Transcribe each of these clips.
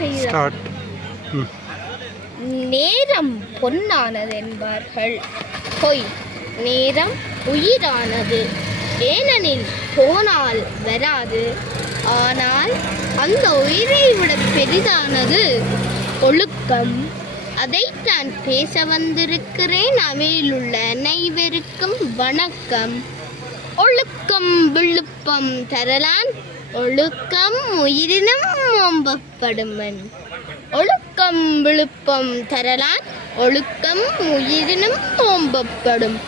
செய்தார். நேரம் பொன்னானது என்பார்கள். பொய். நேரம் உயிரானது. ஏனெனில் போனால் வராது. ஆனால் அந்த உயிரை விட பெரிதானது ஒழுக்கம். அதைத்தான் பேச வந்திருக்கிறேன். அவையிலுள்ள அனைவருக்கும் வணக்கம். ஒழுக்கம் விழுப்பம் தரலான், ஒழுக்கம் உயிரினும் ஓம்பப்படுமன். ஒழுக்கம் விழுப்பம் தரலான், ஒழுக்கம் உயிரினும் ஓம்பப்படும்.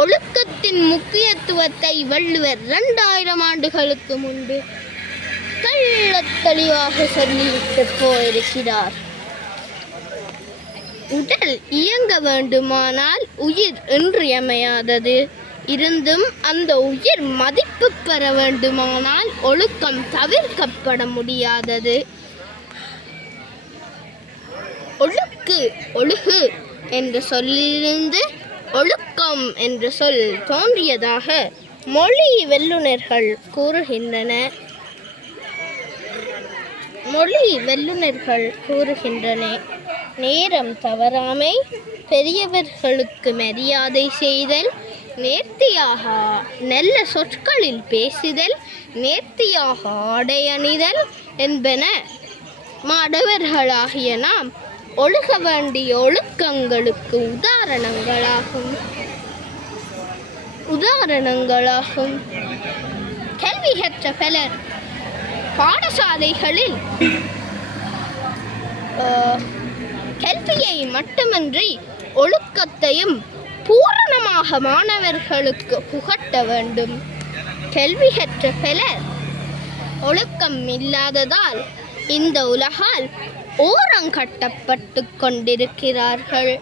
ஒழுக்கத்தின் முக்கியத்துவத்தை வள்ளுவர் 2000 ஆண்டுகளுக்கு முன்பு கள்ளத் தெளிவாக சொல்லிவிட்டு போயிருக்கிறார். உடல் இயங்க வேண்டுமானால் உயிர் இன்றியமையாதது. இருந்தும் அந்த உயிர் மதிப்பு பெற வேண்டுமானால் ஒழுக்கம் தவிர்க்கப்பட முடியாதது. ஒழுகு என்ற சொல்லிலிருந்து ஒழுக்கம் என்ற சொல் தோன்றியதாக மொழி வல்லுநர்கள் கூறுகின்றன. நேரம் தவறாமை, பெரியவர்களுக்கு மரியாதை செய்தல், நேர்த்தியாக நல்ல சொற்களில் பேசுதல், நேர்த்தியாக ஆடை அணிதல் என்பன மாணவர்களாகிய நாம் ஒழுக வேண்டிய ஒழுக்கங்களுக்கு உதாரணங்களாகும். கல்வி கற்ற பலர் பாடசாலைகளில் கல்வியை மட்டுமின்றி ஒழுக்கத்தையும் பூரணமாக மாணவர்களுக்கு புகட்ட வேண்டும். கல்வி கற்ற பலர் ஒழுக்கம் இல்லாததால் இந்த உலகால் ஓரங்கட்டப்பட்டு கொண்டிருக்கிறார்கள்.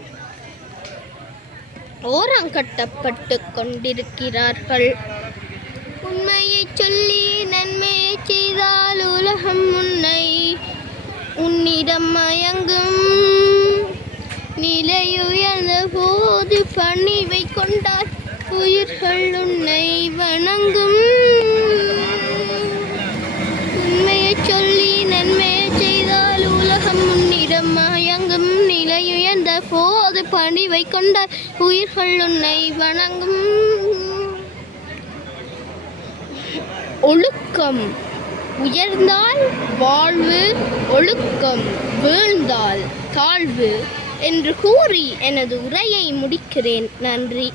உண்மையை சொல்லி நன்மையை செய்தால் உலகம் உன்னிடம் மயங்கும். நிலையுயர்ந்த போது பணிவை கொண்டால் உயிர்கள் உன்னை வணங்கும். உண்மையை சொல்லி நன்மையை செய்தால் உலகம் உன்னிடம் மயங்கும். நிலையுயர்ந்த போது பணிவை கொண்டால் உயிர்கள் உன்னை வணங்கும். ஒழுக்கம் உயர்ந்தால் வாழ்வு, ஒழுக்கம் வீழ்ந்தால் தாழ்வு என்று கூறி எனது உரையை முடிக்கிறேன். நன்றி.